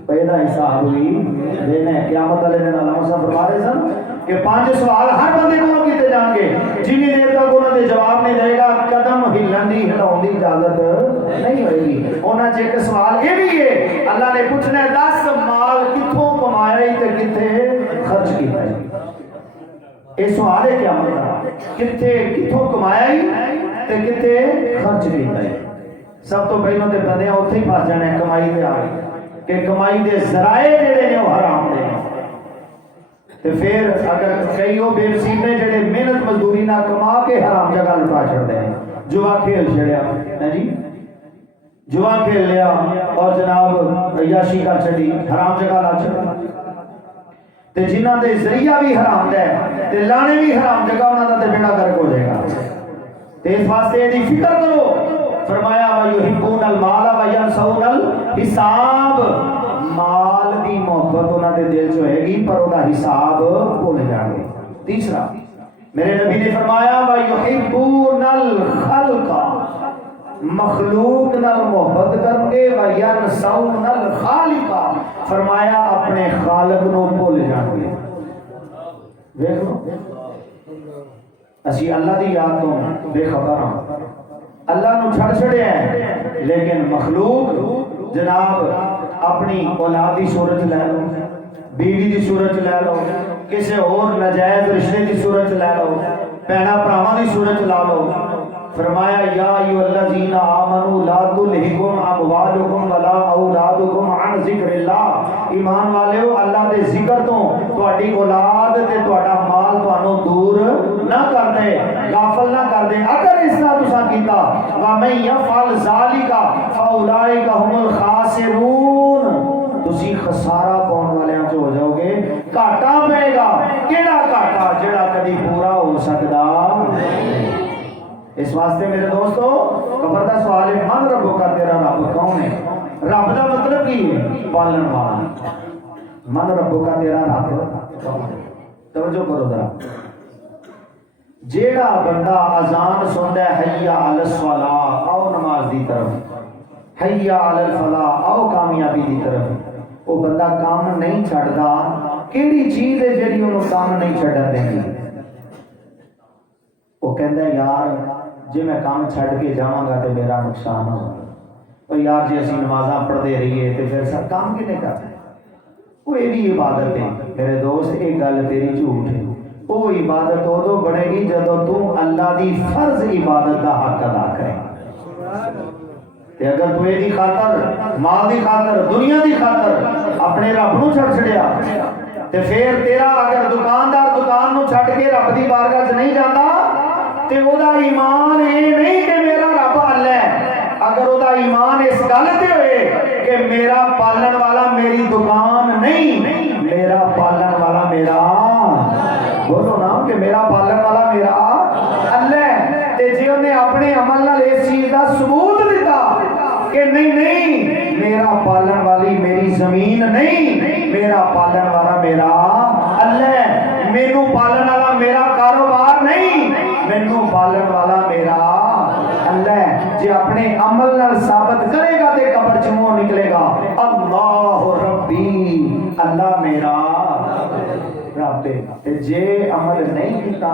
دینا ہے۔ قیامت والے دن اللہ صاحب فرما رہے سن کہ 5 سوال ہر بندے کو کیتے جان گے، جنی دیر تک انہوں نے جواب نہیں دے گا قدم ہلن دی ہلاؤن دی اجازت نہیں ہوئے گی۔ انہاں چ ایک سوال یہ بھی ہے، اللہ نے پوچھنا ہے 10 مال کتھوں کمایا تے کتھے خرچ کیتا ہے۔ یہ سوال ہے قیامت دا، کتھوں کمایا تے کتھے خرچ کیتا ہے۔ سب تو پہلوں تے بندے اوتھے ہی پھس جانے کمائی دے آ کہ کمائی دے ذرائع جڑے نے وہ حرام دے، تے پھر اگر کئی وہ بے نصیب نے جڑے محنت مزدوری نہ کما کے حرام جگہ لٹا چھڑتے ہیں، جوا کھیل چھڑیا ہے جی، جوا کھیل لیا اور جناب عیاشی کر چھڑی، حرام جگہ لا چھڑا، تے جنہ دے ذریعہ بھی حرام دے تے لانے بھی حرام جگہ انہاں دا تے بیڑا گرک ہو جائے گا۔ تے اس واسطے دی فکر کرو، فرمایا وَيُحِبُّونَ الْمَالَ وَيَنْسَوْنَ الْحِسَابَ، مال دی محبت انہاں دے دل چ ہوئے گی پر انہاں حساب بھول جان گے۔ تیسرا میرے نبی نے فرمایا وَيُحِبُّونَ الْخَلْقَ، مخلوق نال محبت کر کے وَيَنْسَوْنَ الْخَالِقَ، فرمایا اپنے خالق نو بھول جان گے۔ دیکھ لو اسی اللہ دی یاد تو بے خبر ہاں، اللہ نو چھڑ چھڑے ہیں، لیکن مخلوق جناب اپنی اولاد دی صورت لے لو، بیوی دی صورت لے لو، کسی اور ناجائز رشتے دی صورت لے لو، بہنا بھراواں دی صورت لا لو، فرمایا یا ایھا الذین آمنوا لا تلھکم اموالکم ولا اولادکم عن ذکر اللہ، ایمان والےو اللہ دے ذکر تو تہاڈی اولاد تے تہاڈا مال تانوں دور نہ کر دے، غافل نہ کر دے۔ اگر اس طرح تساں کیتا وَمَن یفعل ذَلِکَ فَأُولَٰئِکَ هُمُ الْخَاسِرُونَ، تسی خسارہ پاؤن والیاں چ ہو جاؤ گے، گھاٹا پے گا۔ کیڑا گھاٹا؟ جڑا کدی پورا ہو سکدا نہیں۔ اس واسطے میرے دوستو قبر دا سوال ہے، من رب کا، تیرا رب کون ہے؟ رب دا مطلب کی ہے؟ پالن والا۔ من رب کا، تیرا رب کون ہے؟ توجہ کرو ذرا، جیڑا بندہ اذان سندا ہے حی علی الصلاۃ، آؤ نماز دی طرف، حی علی الفلاح، آؤ کامیابی دی طرف، وہ بندہ کام نہیں چھڑدا۔ کیڑی چیز ہے جیڑی انہوں کام نہیں چھڑن دینی؟ وہ کہندا ہے یار جی میں کام چھڑ کے جاواں گا تو میرا نقصان ہوگا، اور یار جی اسی نمازاں پڑھتے رہیے تو پھر سب کام کنے کرتے؟ وہ یہ بھی عبادت ہے میرے دوست، ایک گل تیری جھوٹ ہے۔ وہ عبادت ادو بنے گی جدو تو اللہ دی فرض عبادت دا حق ادا کرے۔ اگر تو یہ خاطر، مال دی خاطر، دنیا دی خاطر اپنے رب نو چھڑ چھڑیا، تے پھر تیرا اگر دکاندار دکان نو چھڑ کے رب دی بارگاہ چ نہیں جاندا تے او دا ایمان یہ نہیں کہ میرا رب اللہ ہے۔ اگر او دا ایمان اس گل تے ہوئے کہ میرا پالن والا میری دکان نہیں، میرا پالن والا میرا، بولو نا کہ میرا پالن والا میرا اللہ ہے، تے جے انہیں اپنے عمل نال اس چیز دا ثبوت دیتا کہ نہیں نہیں میرا پالن والی میری زمین نہیں، میرا پالن والا میرا اللہ ہے، مینوں پالن والا میرا کاروبار نہیں، مینوں پالن والا میرا اللہ ہے، جے اپنے عمل نال ثابت کرے گا تے قبر چ منہ نکلے گا اللہ ربی، اللہ میرا رب ہے۔ جے عمل نہیں کیتا،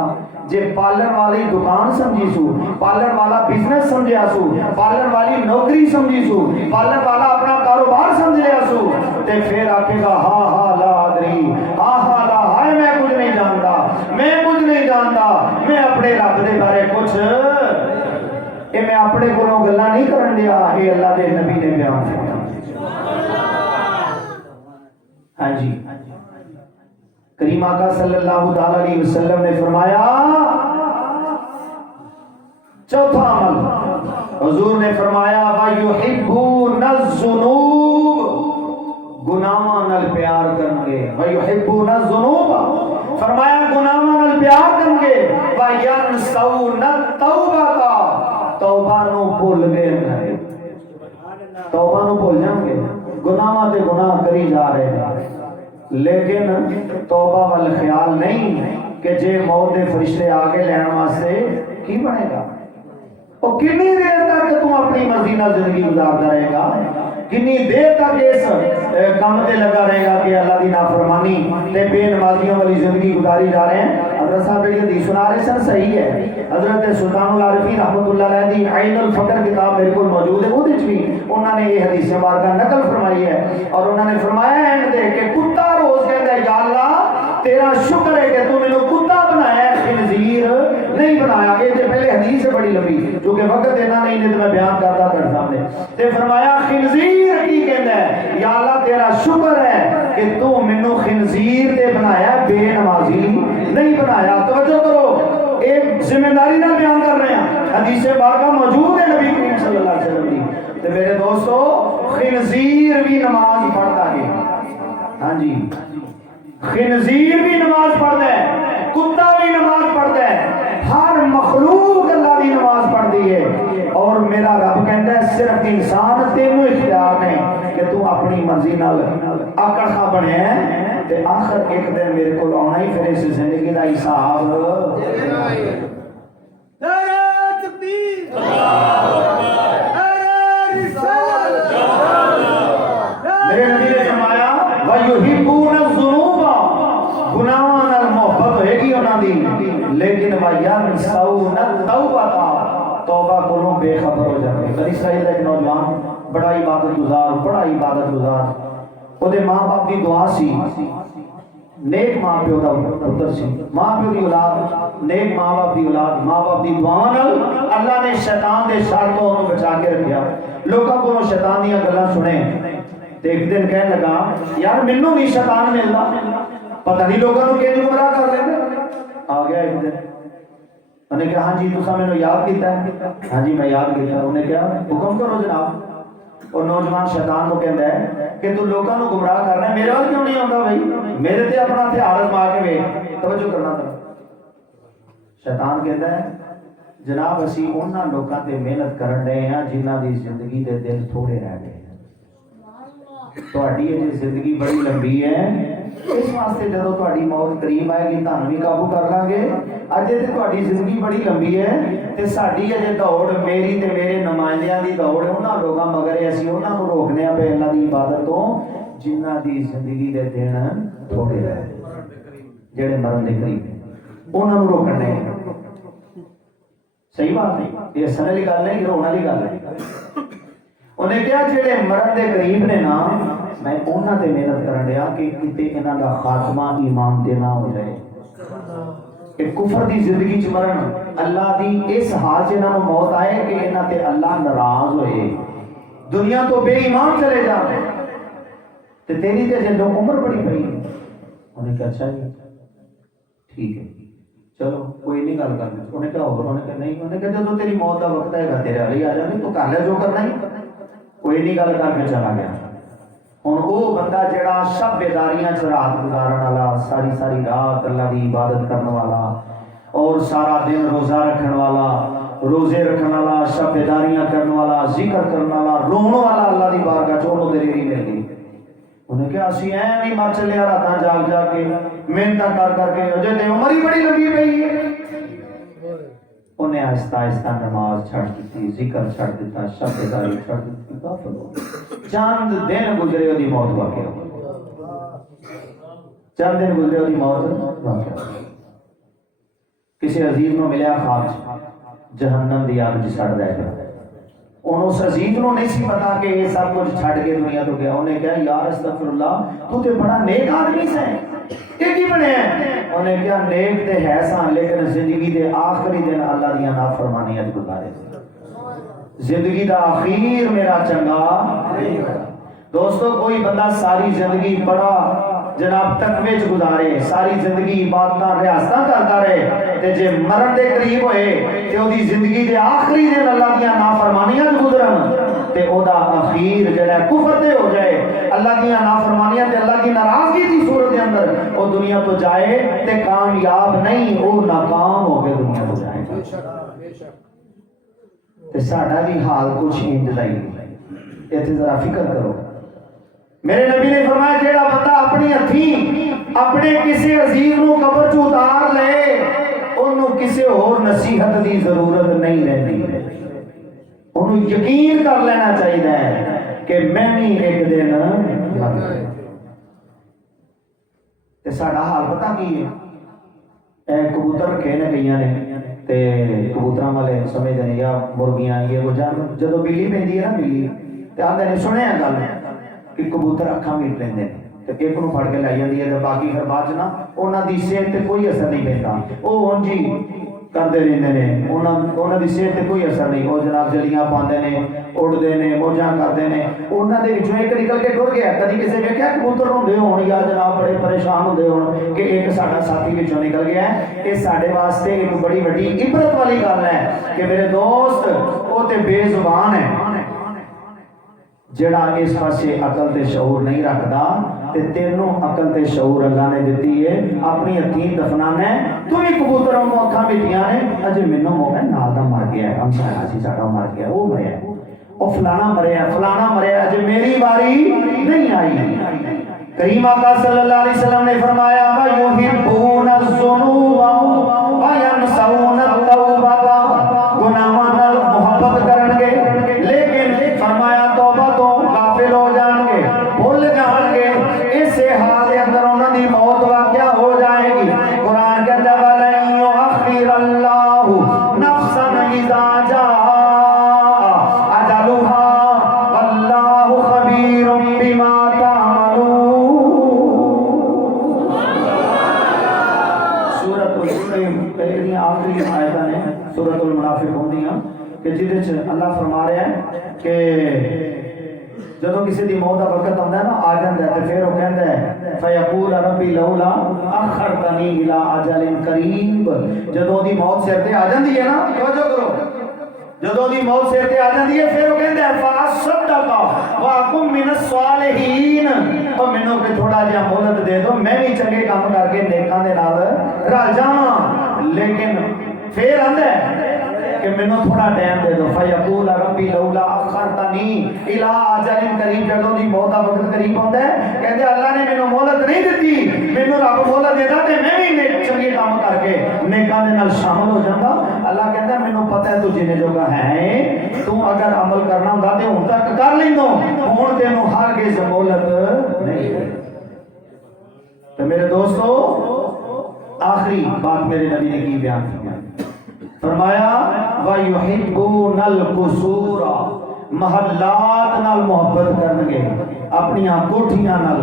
جے پالن والی دکان سمجھی سو، پالن والا بزنس سمجھیا سو، پالن والی نوکری سمجھی سو، پالن والا اپنا کاروبار سمجھ لیا سو، تے پھر آکے گا ہاں ہاں لا ادری، ہاں ہاں لا ہائے میں کچھ نہیں جانتا، میں کچھ نہیں جانتا، میں اپنے رب دے بارے کچھ، یہ میں اپنے کولوں گلاں نہیں کرن دیا، یہ اللہ دے نبی نے بیان فرمایا۔ ہاں جی کریم آقا صلی اللہ تعالی علیہ وسلم نے فرمایا چوتھا عمل، حضور نے فرمایا وَيُحِبُّونَ الذُّنُوبَ، گناہاں نال پیار کرنگے، وَيُحِبُّونَ الذُّنُوبَ، فرمایا گناہاں نال پیار کرنگے، وَيَنْسَوْنَ التَّوْبَةَ، توبہ نو بھول گئے، توبہ نو بھول جائیں گے، گناہاں تے گناہ کری جا رہے ہیں، لیکن توبہ وال خیال نہیں کہ جے موت دے فرشتے آگے لین واسطے کی بنے گا؟ اور کنی دیر تک تم اپنی مرضی نال زندگی گزارتا رہے گا؟ کنی دیر تک اس کام تے لگا رہے گا کہ اللہ دی نافرمانی تے بے نمازیوں والی زندگی گزاری جا رہے ہیں؟ حضرت صاحب یہ حدیث سنا رہے سن، صحیح ہے۔ حضرت سلطان العارفین رحمۃ اللہ علیہ دی عین الفقر کتاب میرے کو موجود ہے، وہ وچ بھی انہوں نے یہ حدیث مبارکہ نقل فرمائی ہے، اور انہوں نے فرمایا ہے کہ کتا روز کہتا ہے یا اللہ تیرا شکر ہے کہ تو نے کتا بنایا ہے، خنزیر نہیں بنایا۔ یہ جو پہلے حدیث ہے بڑی لمبی، جو کہ وقت دینا نہیں تو میں بیان کرتا تھا سامنے، تے فرمایا خنزیر کی کہتا ہے یا اللہ تیرا شکر ہے کہ تو مینوں خنزیر تے بنایا، بے نمازی نہیں بنایا۔ توجہ کرو، ایک ذمہ داری نہ بیان کر رہے ہیں، حدیث پاکہ موجود ہے نبی کریم صلی اللہ علیہ وسلم کی۔ تے میرے دوستو خنزیر بھی نماز پڑھتا ہے، ہاں جی خنزیر بھی نماز پڑھتا ہے، کتا بھی نماز پڑھتا ہے، ہر مخلوق اللہ کی نماز پڑھتی ہے، اور میرا رب کہتا ہے صرف انسان تینوں اختیار نے کہ تو اپنی مرضی نال آکڑ خواہ بنے ہیں، تے آخر ایک دن میرے کو آنا ہی، پھر اس زندگی کا حساب۔ میرے نبی نے فرمایا وَيُحِبُّونَ الذُّنُوبَ، گناہاں نال محبت ہوئے گی انہاں دی، لیکن وَيَنْسَوْنَ التَّوْبَةَ، توبہ کولوں بے خبر ہو جاتے۔ بنی اسرائیل کا ایک نوجوان بڑا عبادت گزار، بڑا عبادت گزار، وہ دے ماں باپ کی دعا سی نیک ماں پیو دا پتر سی، ماں پیو دی اولاد، نیک ماں باپ دی اولاد، ماں باپ دی دعا نال اللہ نے شیطان دے شر تو انہوں بچا کے رکھیا۔ لوگوں کو شیطان دیاں گلاں سنے تے ایک دن کہنے لگا یار مینوں نہیں شیطان ملدا، پتہ نہیں لوگوں کو کیوں گمراہ کر لیندے۔ آ گیا ایک دن، انہیں کہا ہاں جی تساں مینوں یاد کیتا ہے؟ ہاں جی میں یاد کیتا۔ انہیں کہا حکم کرو جناب۔ اور نوجوان شیطان کو کہتا ہے کہ تو لوگوں کو گمراہ کرنا ہے، میرے وال کیوں نہیں آتا بھائی؟ میرے تے اپنا ہتھیار آزما کے ویکھ، توجہ کرنا تھا۔ شیطان کہتا ہے جناب اسی انہاں لوکاں تے محنت کرن رہے ہیں جنہاں دی زندگی دے دن تھوڑے رہ گئے ہیں۔ تہاڈی یہ زندگی بڑی لمبی ہے، اس واسطے جدوں تہاڈی موت قریب آئے گی تہانوں بھی قابو کر لاں گے۔ اجے تے تہاڈی زندگی بڑی لمبی ہے تے ساڈی اجے دوڑ میری تے میرے نمائندیاں دی دوڑ انہاں لوکاں مگر اسی انہاں کو روکنے پے اللہ دی عبادت تو جنہاں دی زندگی دے دن تھوڑے رہ گئے، جڑے مرن دے قریب انہاں نوں روکنے۔ صحیح بات ہے، یہ ہسن والی گل نہیں، رونے والی گل ہے۔ انہیں کہا جڑے مرن دے قریب نے نا میں انہاں تے محنت کرن رہا کہ کتے انہاں دا خاتمہ ایمان تے نہ ہو جائے، کہ کفر دی زندگی چ مرن، اللہ دی اس حال چ انہاں نوں موت آئے کہ انہاں تے اللہ ناراض ہوئے، دنیا تو بے ایمان چلے جاتے تے تیری تے جدوں عمر بڑی پئی۔ انہیں کہا اچھا جی ٹھیک ہے چلو کوئی نہیں گل کرنا۔ انہیں کہا اور؟ انہیں کہا نہیں۔ انہیں کہا جدوں تیری موت دا وقت آئے گا تیرے علی آ جانے، تو کر لے جو کرنا ہی۔ کوئی نہیں گل کر کے چلا گیا۔ ہن وہ بندہ جڑا شب بیداریاں چ رات گزارن والا، ساری ساری رات اللہ دی عبادت کرن والا اور سارا دن روزہ رکھن والا، روزے رکھن والا، شب بیداریاں کرن والا، ذکر کرن والا، رون والا اللہ دی بارگاہ چ انہوں دلیری مل گئی۔ انہیں کہا اسی این ہی مر چلے راتاں جاگ جا کے محنت کر کر کے اجے تے عمر ہی بڑی لمبی پئی ہے۔ انہیں آہستہ آہستہ نماز چھڑ دیتی، ذکر چھڑ دیتا، شب بیداری چھڑ دیتی، غافل ہو گیا۔ چند دن گزرے دی موت واقع ہو گئی، چند دن گزرے دی موت واقع ہو گئی۔ کسی عزیز نو ملیا خواب جہنم دی آگ چ سڑ رہا ہے۔ انہوں اس عزیز نو نہیں سی پتا کہ یہ سب کچھ چھڑ کے دنیا تو گیا۔ انہیں کہا یار استغفر اللہ تو تے بڑا نیک آدمی سے یہ کی بنے ہیں؟ انہیں کہا نیک تے ہے سان لیکن زندگی دے آخری دن اللہ دیا نافرمانیاں گزارے، زندگی دا آخیر میرا چنگا نہیں ہوتا۔ دوستو کوئی بندہ ساری زندگی بڑا جناب تقوی چ گزارے، ساری زندگی عبادتاں ریاستاں کرتا رہے تے جے مرن دے قریب ہوئے تے او دی زندگی دے آخری دن اللہ دیاں نافرمانیاں گزرن تے او دا اخیر جڑا کفر تے ہو جائے، اللہ دیاں نافرمانیاں تے اللہ دی ناراضگی دی صورت دے اندر او دنیا تو جائے تے کامیاب نہیں، او ناکام ہو کے دنیا تو جائے گا۔ تے ساڈا بھی حال کچھ انج دا ہی ہے، ایتھے ذرا فکر کرو۔ میرے نبی نے فرمایا جیڑا بندہ اپنی ہتھیں اپنے کسی عزیز نو قبر چ اتار لے انہوں کسی اور نصیحت دی ضرورت نہیں رہتی، انہوں یقین کر لینا چاہیے کہ میں بھی ایک دن مر گیا۔ تے ساڈا حال پتہ کی ہے؟ اے کبوتر رکھے نے گئیاں نے تے کبوتراں والے سمجھدے نے یا مرغیاں یہ وہ جان جدوں بلی پیندی ہے نا بلی تے آندے نے سنیا گل کہ کبوتر اکھاں میٹ لیندے نے تے ایک نوں پھڑ کے لائی جاندی ہے تے باقی پھر بعد چ نا انہاں دی صحت تے کوئی اثر نہیں پیندا، او ہن جی کردے رہندے نے، انہاں دی صحت تے کوئی اثر نہیں، او جناب جلیاں پاندے نے، اڑدے نے، موجاں کردے نے، انہاں دے وچوں ایک نکل کے ٹر گیا۔ کدی کسے ویکھیا کبوتر ہوندے ہون یا جناب بڑے پریشان ہوندے ہون کہ ایک ساڈا ساتھی وچوں نکل گیا ہے؟ یہ ساڈے واسطے ایک بڑی وڈی عبرت والی گل ہے کہ میرے دوست او تے بے زبان ہے جڑا اس پاسے عقل تے شعور نہیں رکھدا تے تینوں عقل تے شعور اللہ نے دتی ہے، اپنی یقین دفنانا ہے۔ تو بھی کبوتروں کو اکھاں مٹیاں نے، اجے مینوں موقع نال دا مر گیا ہے، ہم سارا سی ساڈا مر گیا، وہ مریا او فلانا مریا، فلانا مریا، اجے میری باری نہیں آئی۔ کریم آقا صلی اللہ علیہ وسلم نے فرمایا وَيُحِبُّونَ الذُّنُوبَ وَيَنْسَوْنَ التَّوْبَةَ، گناہاں نال محبت کرن گے لیکن فرمایا توبہ تو غافل ہو جان گے، بھول جان گے، اس حال کے اندر انہوں دی موت واقعہ ہو جائے گی۔ قرآن کہتا ہے وَلَن يُؤَخِّرَ اللَّهُ نَفْسًا إِذَا جَاءَ أَجَلُهَا وَاللَّهُ خَبِيرٌ بِمَا تَعْمَلُونَ۔ کہ جہد اللہ فرما رہا ہے کہ جدو کسی دی موت کا وقت آتا ہے نا آ جاتا ہے تو پھر وہ کہتا ہے فیقول ربی لولا اخرتنی الی اجل قریب. جدو دی موت سر تے آ جاتی ہے نا توجہ کرو جدو دی موت سر تے آ جاتی ہے پھر وہ کہتا ہے فاصدق واکم من الصالحین اور مینوں کہ تھوڑا جہا مہلت دے دو میں بھی چنگے کام کر کے نیکاں دے نال رل جاواں. لیکن پھر آندا ہے کہ مینوں تھوڑا ٹائم دے دو فیقول ربی لولا اخرتنی الی اجل قریب. جدوں دی موت دا وقت قریب ہوندا ہے کہندے اللہ نے مینوں مہلت نہیں دتی مینوں رب مہلت دیندا تے میں بھی نیک چنگے کام کر کے نیکاں دے نال شامل ہو جاندا. اللہ کہندا مینوں پتہ ہے تو جنے جوگا ہے تو اگر عمل کرنا ہوندا تے ہن تک کر لیندو ہن تینوں ہرگز مہلت نہیں. تو میرے دوستو آخری بات میرے نبی نے کی بیان فرمائی فرمایا وَيُحِبُّونَ الْقُصُورَ محلات نال محبت کرنگے اپنیاں کوٹھیاں نال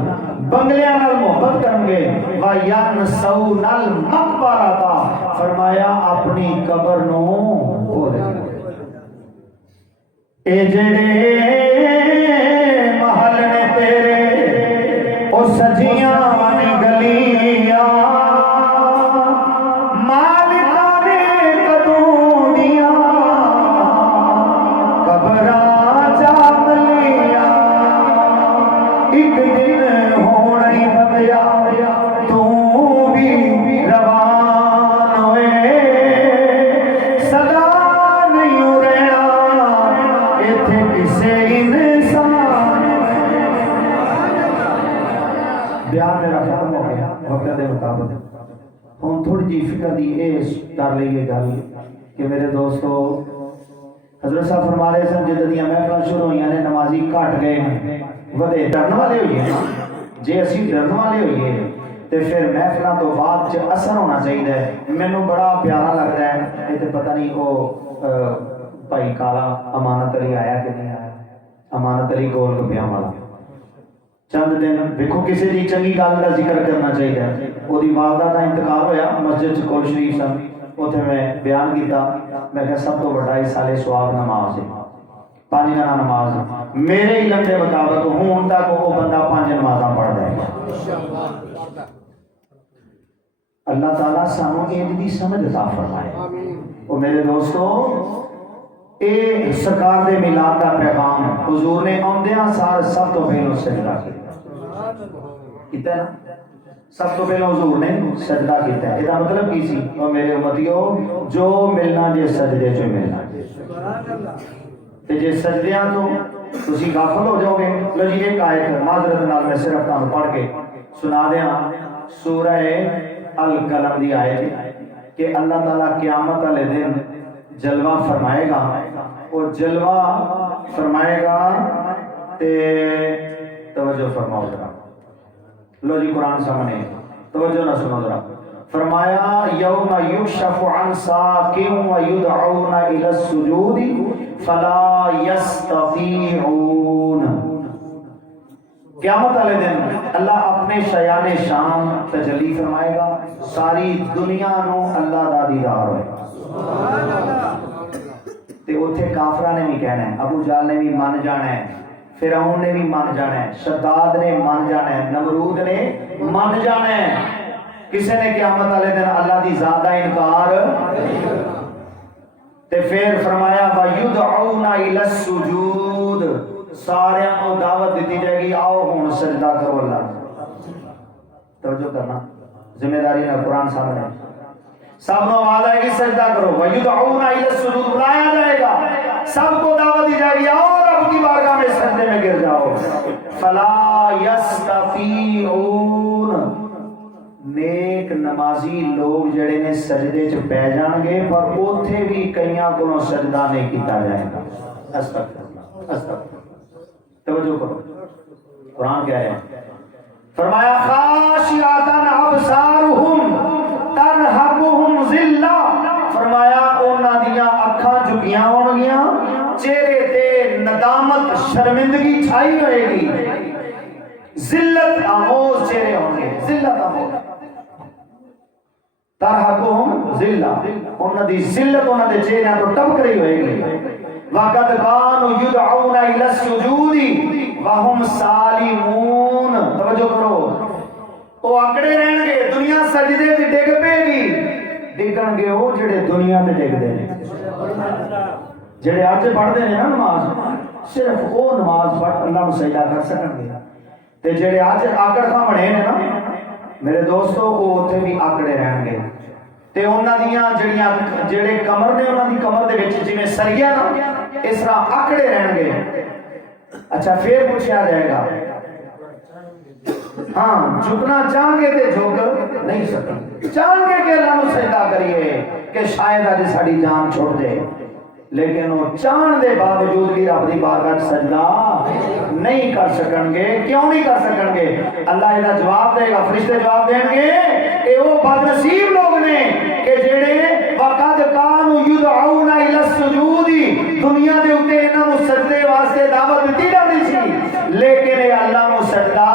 بنگلیاں نال محبت کرنگے وَيَنْسَوْنَ الْمَقْبَرَةَ فرمایا اپنی قبر نو بھول جائے. اے جڑے محل نے تیرے او سجیاں نے گلیاں ہوں تھوڑی جی فکر دی کر لئیے گل کہ میرے دوستو حضرت صاحب فرما رہے سن جدیاں محفل شروع ہوئی نے نمازی کٹ گئے ہیں ودے ڈرن والے ہوئے ہیں جے اسی ڈرن والے ہوئے تو پھر محفلوں تو بعد اثر ہونا چاہیے. مینوں بڑا پیارا لگ رہا ہے یہ پتہ نہیں وہ بھائی کالا امانت علی آیا کہ نہیں آیا امانت علی گول گپیاں والا چند دن دیکھو کسی دی چنگی گل کا ذکر کرنا چاہیے. وہ والدہ کا انتقال ہویا مسجد کول شریف سن اتنے میں بیان کیتا میں کہ سب تو بڑا سالے سواب نماز ہے 5 نماز میرے علم کے مطابق ہوں تک وہ بندہ 5 نمازاں پڑھتا ہے. اللہ تعالیٰ سانوں ان دی سمجھ عطا فرمائے. وہ میرے دوستو اے سرکار دے میلاد دا پیغام حضور نے آندیاں سار سب تو پہلو سجدہ کیتا ہے نا سب تو پہلو حضور نے سجدہ کیتا ہے. یہ مطلب کی سی اور میرے امتیو جو ملنا جے سجدے چ ملنا تے جے سجدیاں تو تسی غافل ہو جاؤ گے. لو جی ایک آیت معذرت نال میں صرف تانوں پڑھ کے سنا دیاں سورہ القلم دی آیت کہ اللہ تعالیٰ قیامت والے دن جلوہ فرمائے گا اور جلوہ فرمائے گا تے توجہ فرماؤ ذرا. لو جی قرآن سامنے توجہ نہ سنو ذرا. فرمایا یوم یکشف عن ساق ویدعون الی السجود فلا یستطیعون. قیامت والے دن اللہ اپنے شیان شان تجلی فرمائے گا ساری دنیا نو اللہ دا دیدار ہوئے تے اوتھے کافراں نے بھی کہنا ہے ابو جہل نے بھی مان جانا ہے فرعون نے بھی مان جانا ہے شداد نے مان جانا ہے نمرود نے مان جانا ہے. کسی نے قیامت والے دن اللہ دی ذات کا انکار تے پھر فرمایا وَيُدْعَوْنَ إِلَى السُّجُودِ سارے کو دعوت دیتی جائے گی آؤ ہوں سجدہ کرو اللہ. توجہ کرنا ذمہ داری ہے قرآن سامنے سب کو آواز آئے گی سجدہ کرو وَيُدْعَوْنَ إِلَى السُّجُودِ بلایا جائے گا سب کو دعوت دی جائے گی آؤ رب کی بارگاہ میں سجدے میں گر جاؤ. فَلَا يَسْتَطِيعُونَ نیک نمازی لوگ جڑے نے سجدے چ پہ جان گے پر اوتھے بھی کئیاں کو سجدہ نہیں کیتا جائے گا. استغفر استغفر. توجہ کرو قرآن کیا ہے فرمایا خاشعۃ ابصارہم ترہقہم ذلہ. فرمایا انہاں دیاں اکھاں جھکیاں ہون گیاں چہرے تے ندامت شرمندگی چھائی ہوئے گی ذلت آموز چہرے ہوں گے ذلت آموز ترہقہم ذلہ انہاں دی ذلت انہاں دے چہرے تو ٹپک رہی ہوئے گی. وَقَدْ كَانُوا يُدْعَوْنَ إِلَى السُّجُودِ وَهُمْ سَالِمُونَ. توجہ کرو، وہ آکڑے رہن گے، دنیا سجدے سے ڈگ پے گی، ڈگن گے وہ جڑے دنیا تے ڈگدے نے، جڑے اج پڑھدے نے نا نماز، صرف وہ نماز پڑھ اللہ نو سجدہ کر سکن گے، تے جڑے اج آکڑ خاں بنے نے نا میرے دوستو، وہ اوتھے بھی آکڑے رہن گے، تے انہاں دیاں جڑے کمر نے انہاں دی کمر دے وچ جویں سریا نا اس طرح آکڑے رہن گے. اچھا پھر پوچھا جائے گا، ہاں جھکنا چاہیں گے تے جھک نہیں سکیں، چاہیں گے کہ اللہ نو سجدہ کریے کہ شاید اج ساڈی جان چھوڑ دے، لیکن وہ چاہن دے باوجود بھی رب دی بارگاہ سجدہ نہیں کر سکن گے. کیوں نہیں کر سکن گے؟ اللہ یہ جواب دے گا، فرشتے جواب دیں گے اے وہ بد نصیب لوگ نے کہ جڑے وقد کانوا یدعون الی السجود، دنیا دے اوتے انہاں نو سجدے واسطے دعوت دتی جاندی سی لیکن اے اللہ نو سجدہ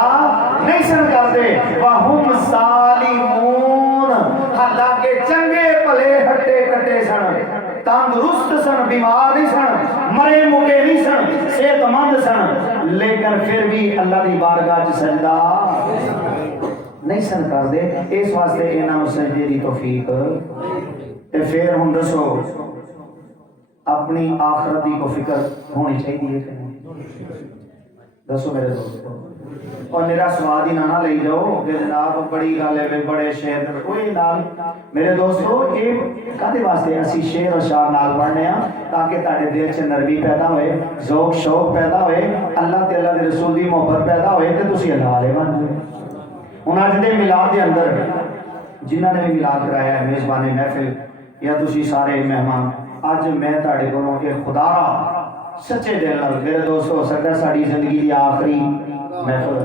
نہیں سن کردے. وہم سالمون، حالانکہ چنگے بھلے ہٹے کٹے سن، تندرست سن، بیمار نہیں سن، مرے مکے نہیں سن، صحت مند سن، لیکن پھر بھی اللہ دی بارگاہ چ سجدہ نہیں سن کردے. اس واسطے انہاں نو سجدے دی توفیق. تے پھر ہن دسو اپنی آخرت دی کو فکر ہونی چاہیے کہ نہیں؟ دسو میرے دوستو، اور میرا سواد ہی نہ لے جاؤ کہ جناب بڑی گل ہے بڑے شعر کوئی نال. میرے دوستو یہ کدے واسطے اسی شعر اور شعر نال پڑھنے ہیں تاکہ تہاڈے دل چ نرمی پیدا ہوئے، ذوق شوق پیدا ہوئے، اللہ تے اللہ دے رسول دی محبت پیدا ہوئے تے تسی اللہ والے بن جاؤ. ہن اج دے میلاد دے اندر جنہاں نے میلاد کرایا ہے، میزبان محفل یا تسی سارے مہمان، اج میں تہاڈے کولوں کہ خدا را سچے دل نال میرے دوستو ہو سکتا ہے ساری زندگی دی آخری محفل،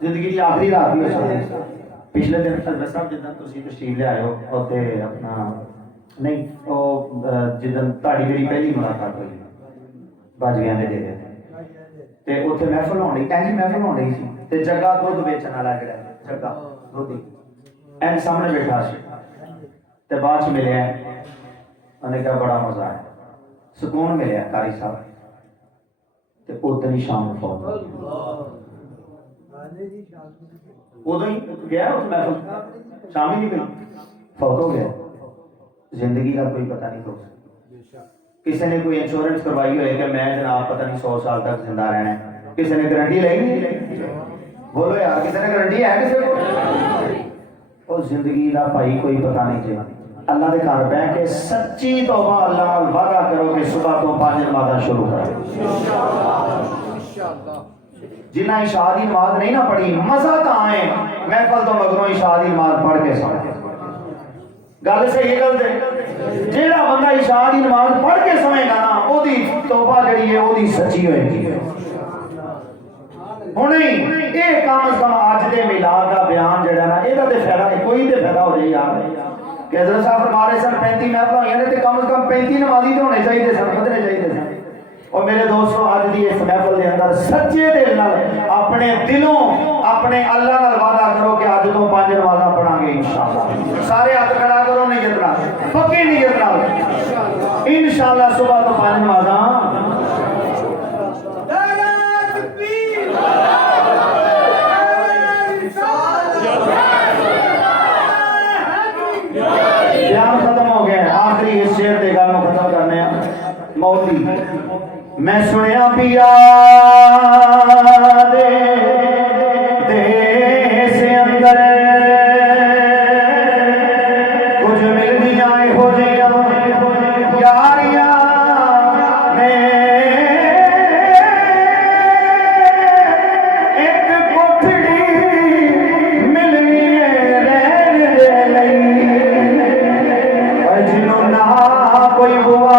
زندگی دی آخری رات بھی ہو سکتی ہے. پچھلے دن حضرت صاحب جدن تسی تشریف لے آئے ہو اوتے اپنا نہیں او جدن تہاڈی میری پہلی ملاقات ہوئی باجیاں دے ڈیرے تے اوتھے محفل ہون رہی، اینج محفل ہون رہی سی تے جگہ دودھ بیچن والا جڑا جگہ دودھ اینج سامنے بیٹھا سی تے بعد چ ملیا انہیں کہا بڑا مزہ آیا، سکون ملیا قاری صاحب تے ادھر ہی شام فوت ادو ہی گیا اس محفل شام ہی نہیں گئی فوت ہو گیا. زندگی کا کوئی پتہ نہیں ہو سکتا. کسی نے کوئی انشورنس کروائی ہوئے کہ میں جناب پتہ نہیں 100 سال تک زندہ رہنا ہے، کسی نے گارنٹی لی نہیں؟ بولو یار کسی نے گارنٹی ہے کسی کو؟ اور زندگی کا بھائی کوئی پتہ نہیں چاہیے. اللہ دے گھر بیٹھ کے سچی توبہ اللہ نال وعدہ کرو کہ صبح تو 5 نمازاں شروع کرو. جنہیں عشاء دی نماز نہیں نہ پڑھی مزہ تو آئے محفل تو مگروں عشاء دی نماز پڑھ کے سو گل صحیح گل دے. جیڑا بندہ عشاء دی نماز پڑھ کے سوئے گا نا او دی توبہ جڑی ہے او دی سچی ہوئے گی. ہن یہ کم از کم اج دے میلاد دا بیان جڑا نا اے دا تے فائدہ کوئی تے فائدہ ہو جائے یار کہ حضرت صاحب ہمارے سن 35 محفل ہوئی نے تے کم از کم 35 نمازی تو ہونے چاہیے سن، بدلے چاہیے سن. اور میرے دوستو اج دی اس محفل دے اندر سچے دل نال اپنے دلوں اپنے اللہ نال وعدہ کرو کہ اج تو 5 نمازاں پڑھاں گے انشاءاللہ. سارے ہاتھ کھڑا کرو نیت نال، پکی نیت نال انشاءاللہ صبح تو 5 نمازاں. بیان ختم ہو گیا. آخری اس شعر دے گل نو ختم کرنے ہیں. موتی میں سنیا پیا دے دیس اندر کچھ ملدیاں ہو جیاں یاریاں نے ایک کوٹھڑی ملنی رہن دے لئی جنوں نہ کوئی ہوا